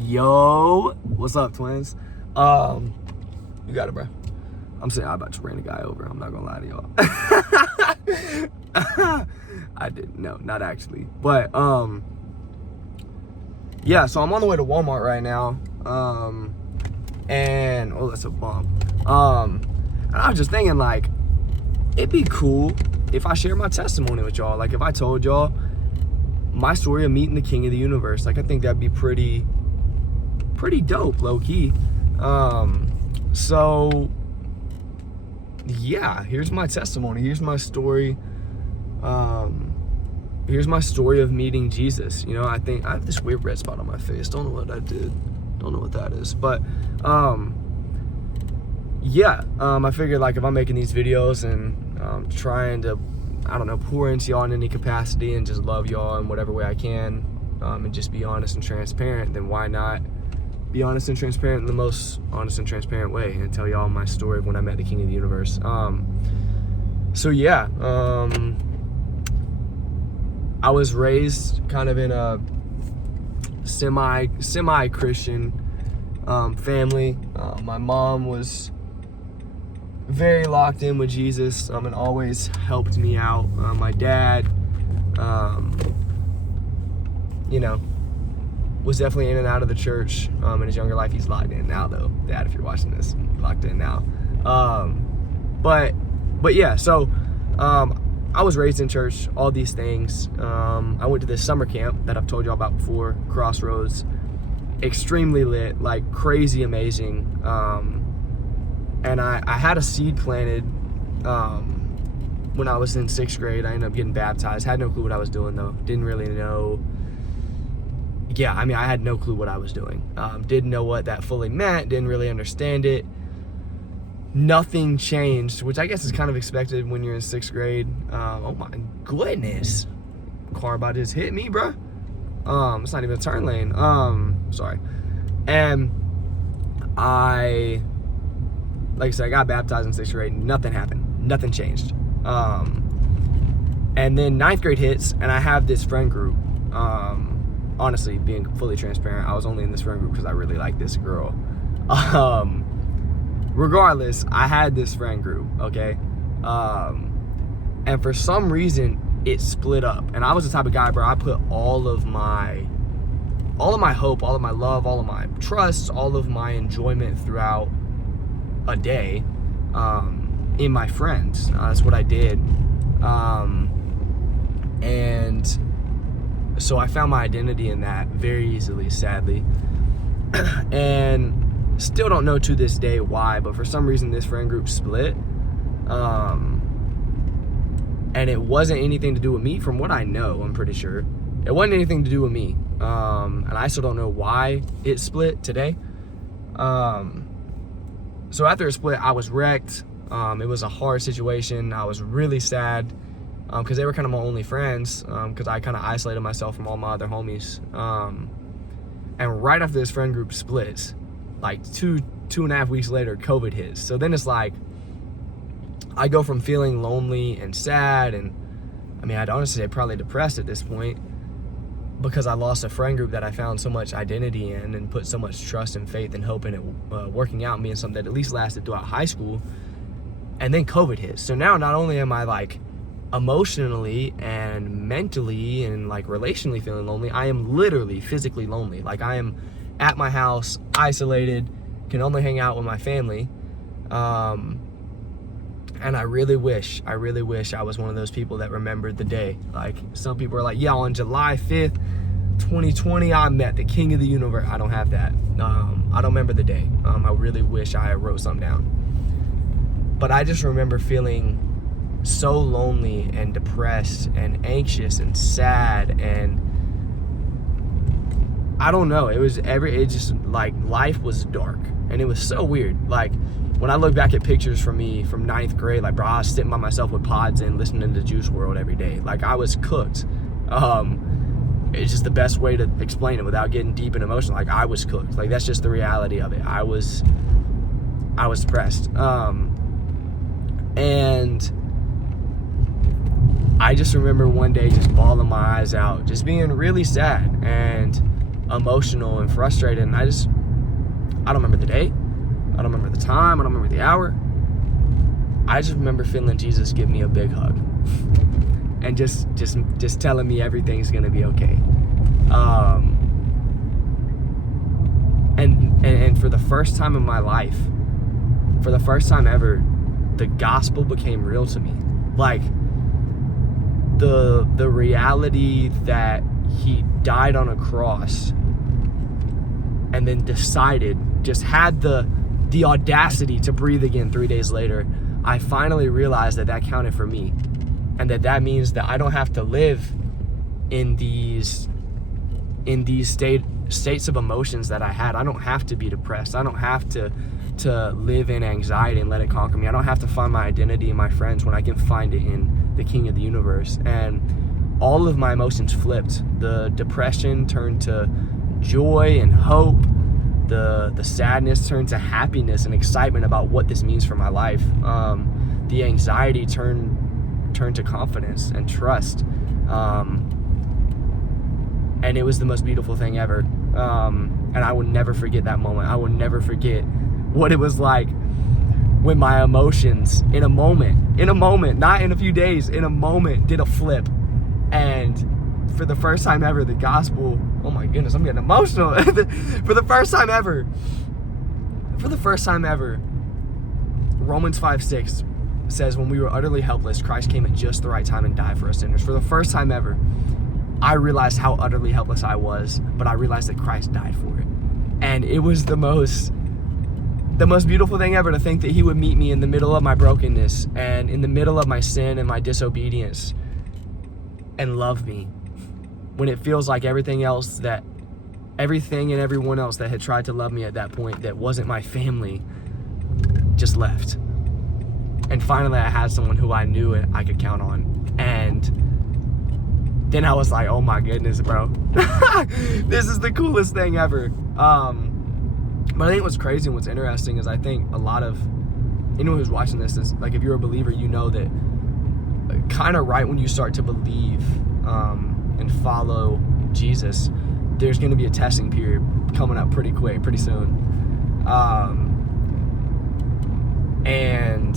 Yo, what's up, twins? You got it, bro. I'm saying I'm about to ran a guy over. I'm not gonna lie to y'all. I didn't. No, not actually. But yeah. So I'm on the way to Walmart right now. And oh, that's a bump. And I was just thinking, like, it'd be cool if I share my testimony with y'all. Like, if I told y'all my story of meeting the King of the Universe. Like, I think that'd be pretty dope, low key. So yeah, here's my testimony. Here's my story. Here's my story of meeting Jesus. You know, I think I have this weird red spot on my face. Don't know what I did. Don't know what that is. But yeah, I figured, like, if I'm making these videos and trying to, I don't know, pour into y'all in any capacity and just love y'all in whatever way I can, and just be honest and transparent, then why not be honest and transparent in the most honest and transparent way and tell y'all my story of when I met the King of the Universe. So yeah, I was raised kind of in a semi-Christian family. My mom was very locked in with Jesus and always helped me out. My dad, you know, was definitely in and out of the church in his younger life. He's locked in now, though. Dad, if you're watching this, locked in now. But yeah, so I was raised in church, all these things. I went to this summer camp that I've told y'all about before, Crossroads. Extremely lit, like crazy amazing. And I had a seed planted when I was in 6th grade. I ended up getting baptized. Had no clue what I was doing, though. Didn't really know. Yeah, I mean, I had no clue what I was doing. Didn't know what that fully meant. Didn't really understand it. Nothing changed, which I guess is kind of expected when you're in 6th grade. Oh my goodness. Car about to just hit me, bro. It's not even a turn lane. Sorry. And like I said, I got baptized in 6th grade. Nothing happened. Nothing changed. And then 9th grade hits, and I have this friend group. Honestly, being fully transparent, I was only in this friend group because I really like this girl. Regardless, I had this friend group, okay? And for some reason, it split up. And I was the type of guy, bro, I put all of my hope, all of my love, all of my trust, all of my enjoyment throughout a day in my friends. That's what I did. And so I found my identity in that very easily, sadly. And still don't know to this day why, but for some reason this friend group split. And it wasn't anything to do with me, from what I know. I'm pretty sure it wasn't anything to do with me. And I still don't know why it split today. So after it split, I was wrecked. It was a hard situation. I was really sad because they were kind of my only friends, because I kind of isolated myself from all my other homies. And right after this friend group splits, like two and a half weeks later, COVID hits. So then it's like, I go from feeling lonely and sad, and I mean, I'd honestly say probably depressed at this point, because I lost a friend group that I found so much identity in and put so much trust and faith and hope in it working out and being something that at least lasted throughout high school. And then COVID hits. So now not only am I like emotionally and mentally and like relationally feeling lonely, I am literally physically lonely. Like, I am at my house, isolated, can only hang out with my family. And I really wish I was one of those people that remembered the day. Like, some people are like, yeah, on July 5th, 2020, I met the King of the Universe. I don't have that. I don't remember the day. I really wish I wrote something down. But I just remember feeling so lonely and depressed and anxious and sad, and I don't know. It just like life was dark, and it was so weird. Like, when I look back at pictures from me from 9th grade, like, bro, I was sitting by myself with pods in, listening to Juice WRLD every day. Like, I was cooked. It's just the best way to explain it without getting deep and emotional. Like, I was cooked. Like, that's just the reality of it. I was depressed. And I just remember one day just bawling my eyes out, just being really sad. And emotional and frustrated, and I don't remember the day, I don't remember the time, I don't remember the hour. I just remember feeling Jesus give me a big hug and just telling me everything's gonna be okay. And for the first time in my life, for the first time ever, the gospel became real to me. Like the reality that he died on a cross and then just had the audacity to breathe again 3 days later. I finally realized that counted for me, and that means that I don't have to live in these states of emotions that I had. I don't have to be depressed. I don't have to live in anxiety and let it conquer me. I don't have to find my identity in my friends when I can find it in the King of the universe. And all of my emotions flipped. The depression turned to joy and hope. The sadness turned to happiness and excitement about what this means for my life. The anxiety turned to confidence and trust. And it was the most beautiful thing ever. And I will never forget that moment. I will never forget what it was like when my emotions, in a moment, not in a few days, in a moment, did a flip. And for the first time ever, the gospel, oh my goodness, I'm getting emotional. For the first time ever, Romans 5:6 says, when we were utterly helpless, Christ came at just the right time and died for us sinners. For the first time ever, I realized how utterly helpless I was, but I realized that Christ died for it. And it was the most beautiful thing ever to think that he would meet me in the middle of my brokenness and in the middle of my sin and my disobedience and love me, when it feels like everything and everyone else that had tried to love me at that point that wasn't my family just left. And finally I had someone who I knew I could count on. And then I was like, oh my goodness, bro. This is the coolest thing ever. But I think what's crazy and what's interesting is I think a lot of anyone who's watching this is like, if you're a believer, you know that kind of right when you start to believe and follow Jesus, there's going to be a testing period coming up pretty soon. And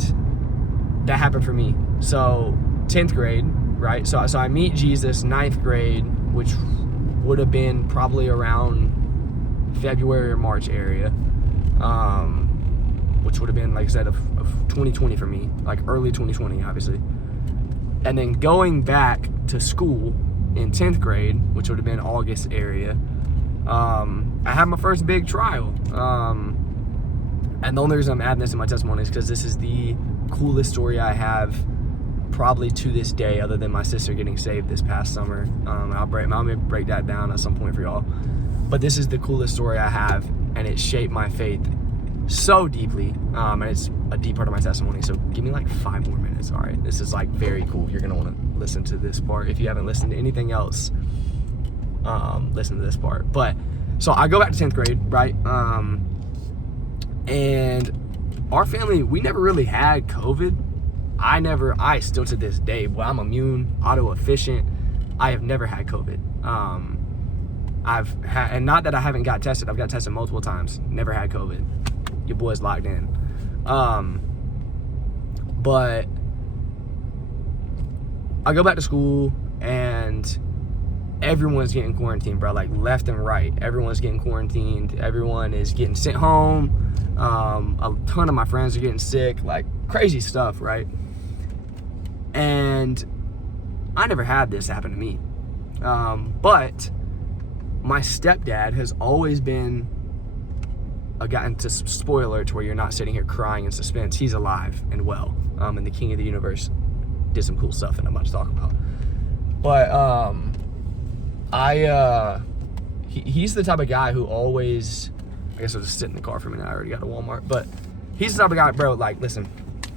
that happened for me. So 10th grade, right? So I meet Jesus 9th grade, which would have been probably around February or March area, which would have been, like I said, of 2020 for me, like early 2020, obviously. And then going back to school in 10th grade, which would have been August area, I had my first big trial. And the only reason I'm adding this in my testimony is because this is the coolest story I have probably to this day, other than my sister getting saved this past summer. I'll break that down at some point for y'all. But this is the coolest story I have, and it shaped my faith so deeply, and it's a deep part of my testimony. So give me like 5 more minutes. All right, this is like very cool. You're gonna want to listen to this part. If you haven't listened to anything else, listen to this part. But so I go back to 10th grade, right? And our family, we never really had COVID. I still to this day, well, I'm immune, auto-efficient. I have never had COVID. And not that I haven't got tested. I've got tested multiple times. Never had COVID. Your boy's locked in. But I go back to school and everyone's getting quarantined, bro. Like left and right. Everyone's getting quarantined. Everyone is getting sent home. A ton of my friends are getting sick. Like crazy stuff, right? And I never had this happen to me. But my stepdad has always been a guy, into spoiler to where you're not sitting here crying in suspense. He's alive and well. And the King of the universe did some cool stuff that I'm about to talk about. But he's the type of guy who always, I guess I'll just sit in the car for a minute. I already got to Walmart. But he's the type of guy, bro, like, listen,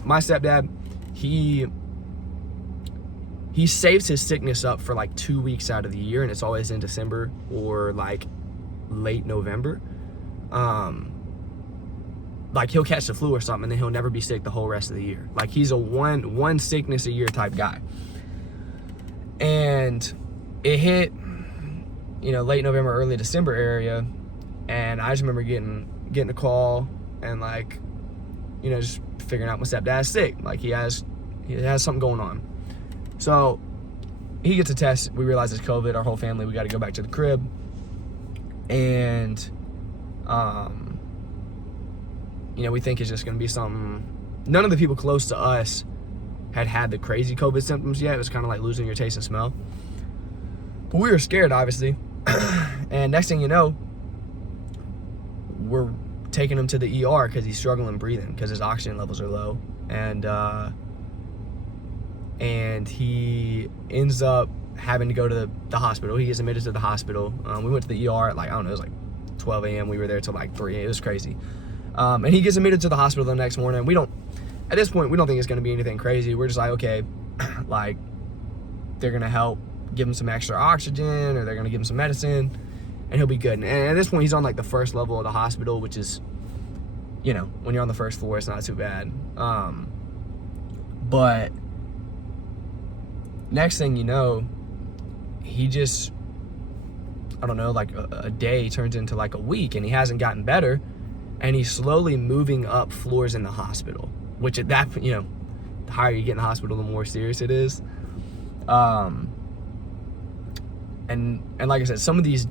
my stepdad, he saves his sickness up for like 2 weeks out of the year, and it's always in December or like late November. Like he'll catch the flu or something, and then he'll never be sick the whole rest of the year. Like he's a one sickness a year type guy. And it hit late November, early December area, and I just remember getting a call and like, just figuring out my stepdad's sick. Like he has something going on. So he gets a test. We realize it's COVID. Our whole family, we got to go back to the crib. And, we think it's just going to be something. None of the people close to us had the crazy COVID symptoms yet. It was kind of like losing your taste and smell. But we were scared, obviously. And next thing you know, we're taking him to the ER because he's struggling breathing because his oxygen levels are low. And he ends up having to go to the hospital. He gets admitted to the hospital. We went to the ER at it was like 12 a.m. We were there till like 3. It was crazy. And he gets admitted to the hospital the next morning. At this point, we don't think it's going to be anything crazy. We're just like, okay, like they're going to help give him some extra oxygen, or they're going to give him some medicine, and he'll be good. And at this point, he's on like the first level of the hospital, which is, when you're on the first floor, it's not too bad. But next thing you know, he just, I don't know, like a day turns into like a week, and he hasn't gotten better, and he's slowly moving up floors in the hospital, which at that, the higher you get in the hospital, the more serious it is. And like I said, some of these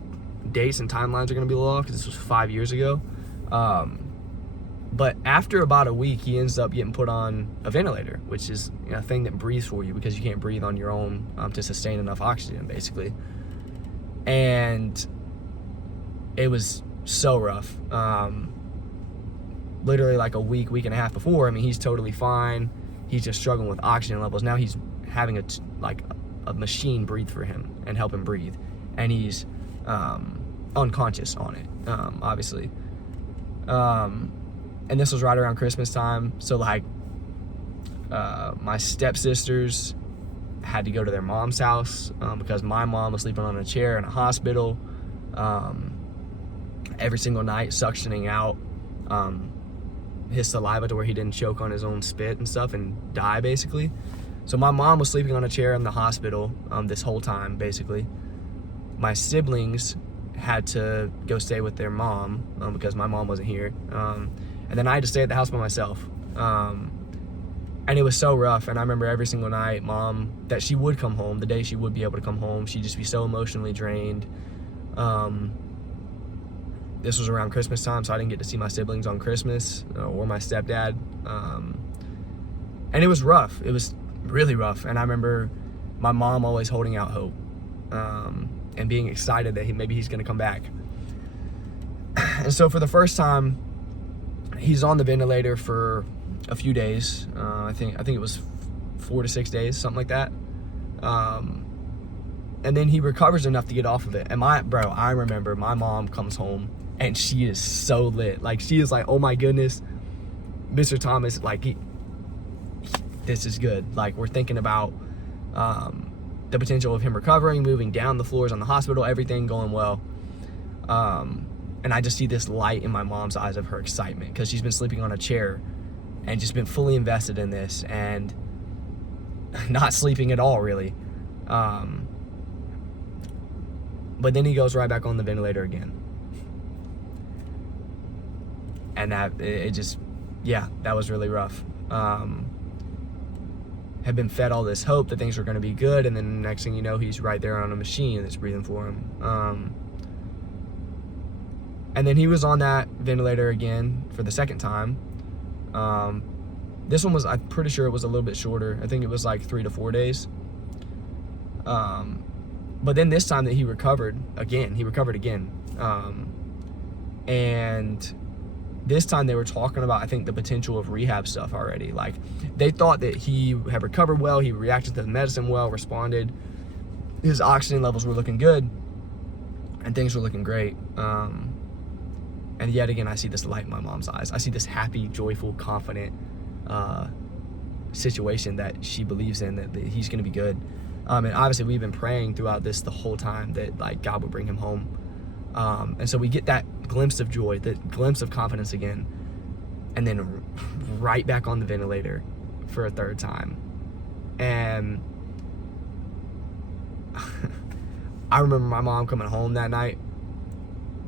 dates and timelines are going to be a little off because this was 5 years ago. But after about a week, he ends up getting put on a ventilator, which is a thing that breathes for you because you can't breathe on your own to sustain enough oxygen, basically. And it was so rough. Literally like a week and a half before, he's totally fine. He's just struggling with oxygen levels. Now he's having a machine breathe for him and help him breathe. And he's unconscious on it, obviously. And this was right around Christmas time. So like my stepsisters had to go to their mom's house because my mom was sleeping on a chair in a hospital every single night, suctioning out his saliva to where he didn't choke on his own spit and stuff and die, basically. So my mom was sleeping on a chair in the hospital this whole time, basically. My siblings had to go stay with their mom because my mom wasn't here. And then I had to stay at the house by myself. And it was so rough. And I remember every single night, Mom, that she would come home, the day she would be able to come home, she'd just be so emotionally drained. This was around Christmas time, so I didn't get to see my siblings on Christmas or my stepdad. And it was rough. It was really rough. And I remember my mom always holding out hope and being excited that maybe he's going to come back. And so for the first time, he's on the ventilator for a few days. I think it was 4 to 6 days, something like that. And then he recovers enough to get off of it. And I remember my mom comes home and she is so lit. Like, she is like, oh my goodness, Mr. Thomas, like, this is good. Like, we're thinking about the potential of him recovering, moving down the floors on the hospital, everything going well. And I just see this light in my mom's eyes of her excitement because she's been sleeping on a chair and just been fully invested in this and not sleeping at all, really. But then he goes right back on the ventilator again. And that was really rough. Had been fed all this hope that things were going to be good, and then the next thing you know, he's right there on a machine that's breathing for him. And then he was on that ventilator again for the second time. This one was, I'm pretty sure it was a little bit shorter. I think it was like 3 to 4 days. But then this time that he recovered again. And this time they were talking about, I think, the potential of rehab stuff already. Like, they thought that he had recovered well, he reacted to the medicine well, responded. His oxygen levels were looking good, and things were looking great. And yet again, I see this light in my mom's eyes. I see this happy, joyful, confident situation that she believes in, that he's going to be good. And obviously, we've been praying throughout this the whole time that, like, God would bring him home. And so we get that glimpse of joy, that glimpse of confidence again, and then right back on the ventilator for a third time. And I remember my mom coming home that night,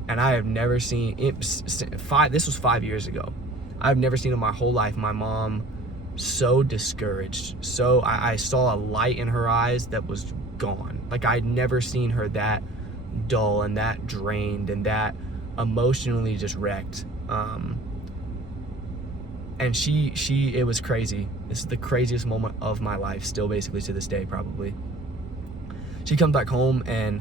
and I have never seen it. This was 5 years ago. I've never seen in my whole life my mom so discouraged. So I saw a light in her eyes that was gone. Like, I'd never seen her that dull and that drained and that emotionally just wrecked. And it was crazy. This is the craziest moment of my life, still basically to this day, probably. She comes back home, and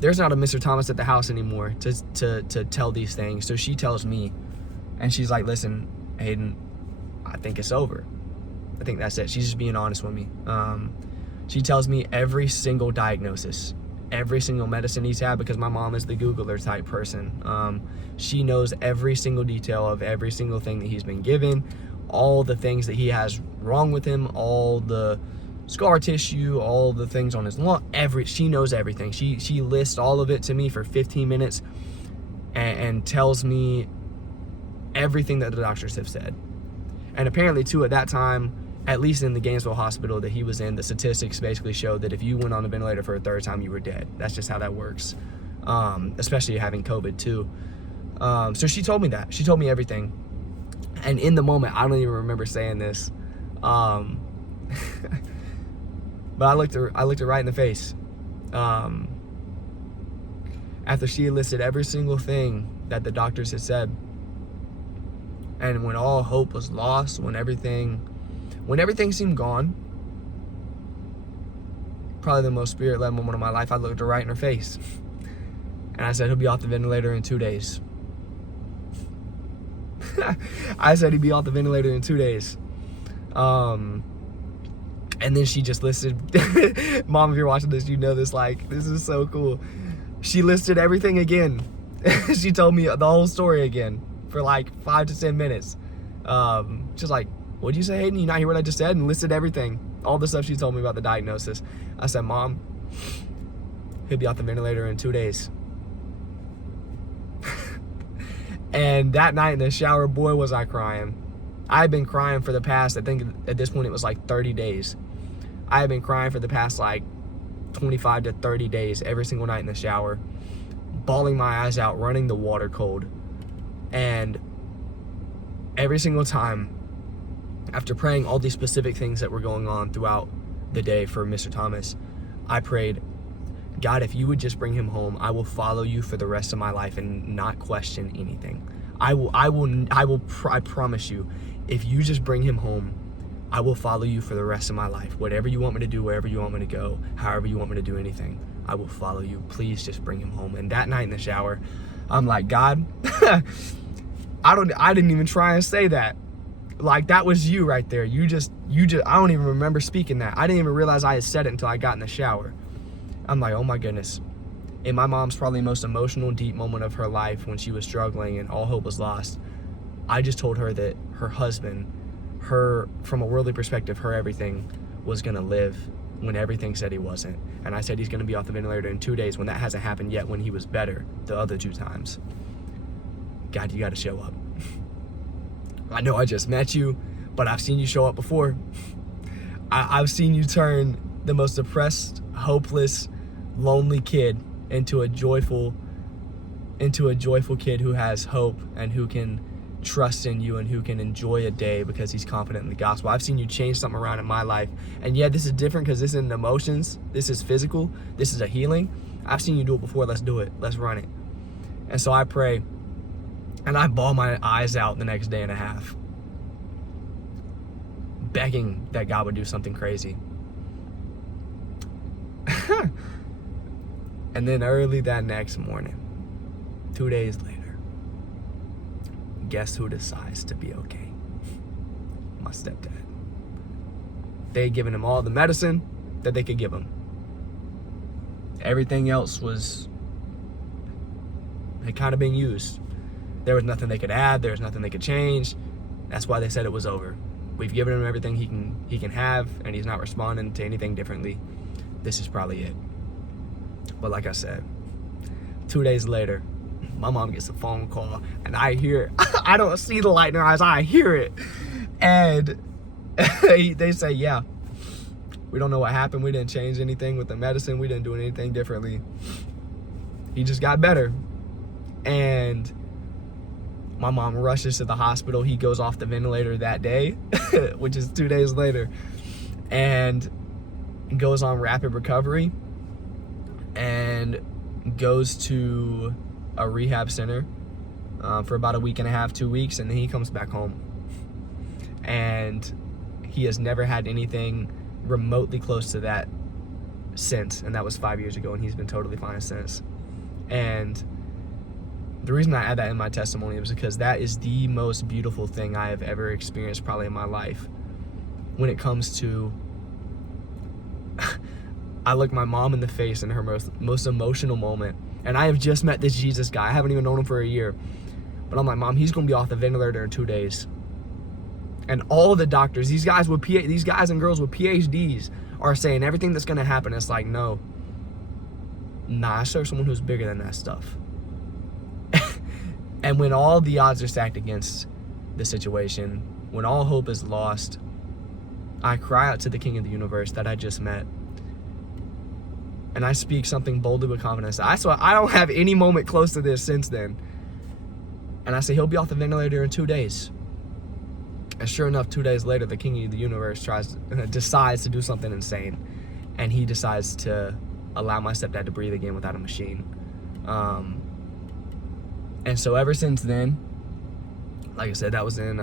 there's not a Mr. Thomas at the house anymore to tell these things. So she tells me, and she's like, listen, Hayden, I think it's over. I think that's it. She's just being honest with me. She tells me every single diagnosis, every single medicine he's had, because my mom is the Googler type person. She knows every single detail of every single thing that he's been given, all the things that he has wrong with him, all the scar tissue, all the things on his lung, she knows everything. She lists all of it to me for 15 minutes and tells me everything that the doctors have said. And apparently too, at that time, at least in the Gainesville hospital that he was in, the statistics basically showed that if you went on a ventilator for a third time, you were dead. That's just how that works, especially having COVID too. So she told me that. She told me everything. And in the moment, I don't even remember saying this, but I looked her right in the face. After she listed every single thing that the doctors had said, and when all hope was lost, when everything seemed gone, probably the most spirit-led moment of my life, I looked her right in her face. And I said, he'll be off the ventilator in 2 days. I said he'd be off the ventilator in 2 days. And then she just listed, Mom, if you're watching this, you know this, like, this is so cool. She listed everything again. She told me the whole story again for like 5 to 10 minutes. She's like, what'd you say, Hayden? You not hear what I just said? And listed everything, all the stuff she told me about the diagnosis. I said, Mom, he'll be off the ventilator in 2 days. And that night in the shower, boy, was I crying. I've been crying for the past, I think at this point it was like 30 days. I've been crying for the past like 25 to 30 days, every single night in the shower, bawling my eyes out, running the water cold. And every single time, after praying all these specific things that were going on throughout the day for Mr. Thomas, I prayed, God, if you would just bring him home, I will follow you for the rest of my life and not question anything. I promise you, if you just bring him home, I will follow you for the rest of my life. Whatever you want me to do, wherever you want me to go, however you want me to do anything, I will follow you. Please just bring him home. And that night in the shower, I'm like, God, I didn't even try and say that. Like, that was you right there. You just, I don't even remember speaking that. I didn't even realize I had said it until I got in the shower. I'm like, oh my goodness. In my mom's probably most emotional, deep moment of her life, when she was struggling and all hope was lost, I just told her that her husband, from a worldly perspective, her everything, was gonna live when everything said he wasn't. And I said he's gonna be off the ventilator in 2 days, when that hasn't happened yet, when he was better the other 2 times. God, you gotta show up. I know I just met you, but I've seen you show up before. I've seen you turn the most depressed, hopeless, lonely kid into a joyful kid who has hope and who can trust in you and who can enjoy a day because he's confident in the gospel. I've seen you change something around in my life. And yeah, this is different because this isn't emotions. This is physical. This is a healing. I've seen you do it before. Let's do it. Let's run it. And so I pray, and I bawl my eyes out the next day and a half, begging that God would do something crazy. And then early that next morning, 2 days later, guess who decides to be okay? My stepdad. They had given him all the medicine that they could give him. Everything else had kind of been used. There was nothing they could add. There was nothing they could change. That's why they said it was over. We've given him everything he can have, and he's not responding to anything differently. This is probably it. But like I said, 2 days later, my mom gets a phone call, and I hear, I don't see the light in her eyes, I hear it. And they say, yeah, we don't know what happened. We didn't change anything with the medicine. We didn't do anything differently. He just got better. And my mom rushes to the hospital. He goes off the ventilator that day, which is 2 days later, and goes on rapid recovery and goes to a rehab center for about a week and a half, 2 weeks, and then he comes back home. And he has never had anything remotely close to that since, and that was 5 years ago, and he's been totally fine since. And the reason I add that in my testimony is because that is the most beautiful thing I have ever experienced probably in my life. When it comes to, I look my mom in the face in her most emotional moment, and I have just met this Jesus guy. I haven't even known him for a year, but I'm like, Mom, he's gonna be off the ventilator in 2 days. And all the doctors, these guys and girls with PhDs are saying everything that's gonna happen. It's like, no, nah, I serve someone who's bigger than that stuff. And when all the odds are stacked against the situation, when all hope is lost, I cry out to the King of the universe that I just met. And I speak something boldly with confidence. I don't have any moment close to this since then. And I say, he'll be off the ventilator in 2 days. And sure enough, 2 days later, the King of the universe decides to do something insane. And he decides to allow my stepdad to breathe again without a machine. And so ever since then, like I said, that was in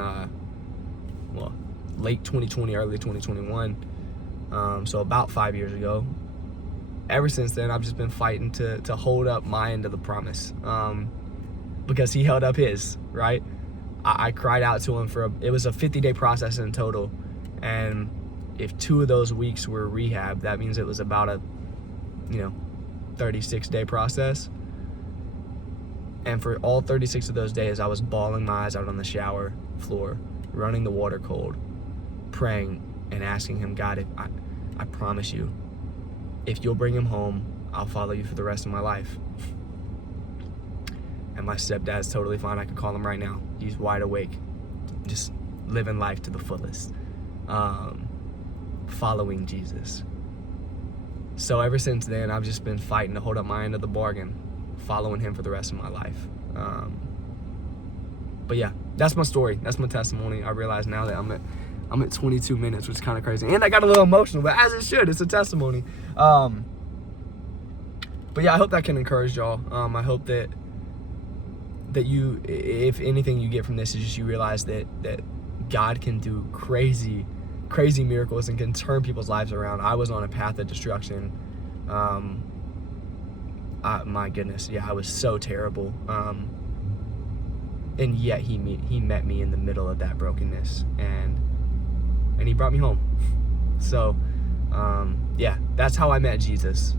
late 2020, early 2021. So about 5 years ago. Ever since then, I've just been fighting to hold up my end of the promise, because he held up his, right? I cried out to him it was a 50-day process in total. And if 2 of those weeks were rehab, that means it was about a 36-day process. And for all 36 of those days, I was bawling my eyes out on the shower floor, running the water cold, praying and asking him, God, I promise you, if you'll bring him home, I'll follow you for the rest of my life. And my stepdad's totally fine. I can call him right now. He's wide awake, just living life to the fullest, following Jesus. So ever since then, I've just been fighting to hold up my end of the bargain, following him for the rest of my life. But yeah, that's my story. That's my testimony. I realize now that I'm at 22 minutes, which is kind of crazy. And I got a little emotional, but as it should, it's a testimony. But yeah, I hope that can encourage y'all. I hope that you, if anything you get from this, is just you realize that God can do crazy miracles and can turn people's lives around. I was on a path of destruction. My goodness, yeah, I was so terrible. And yet he met me in the middle of that brokenness, and he brought me home. So, yeah, that's how I met Jesus.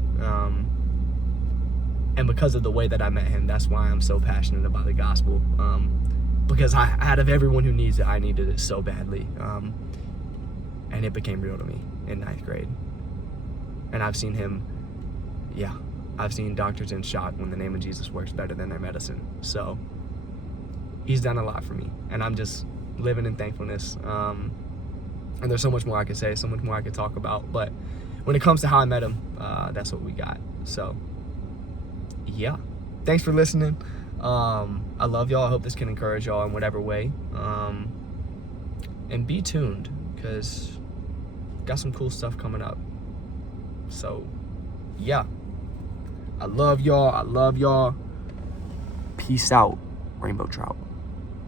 And because of the way that I met him, that's why I'm so passionate about the gospel. Because out of everyone who needs it, I needed it so badly. And it became real to me in 9th grade. And I've seen him, I've seen doctors in shock when the name of Jesus works better than their medicine. So he's done a lot for me, and I'm just living in thankfulness. And there's so much more I could say, so much more I could talk about. But when it comes to how I met him, that's what we got. So yeah, thanks for listening. I love y'all. I hope this can encourage y'all in whatever way. And be tuned, because got some cool stuff coming up. So yeah, I love y'all. Peace out, Rainbow Trout.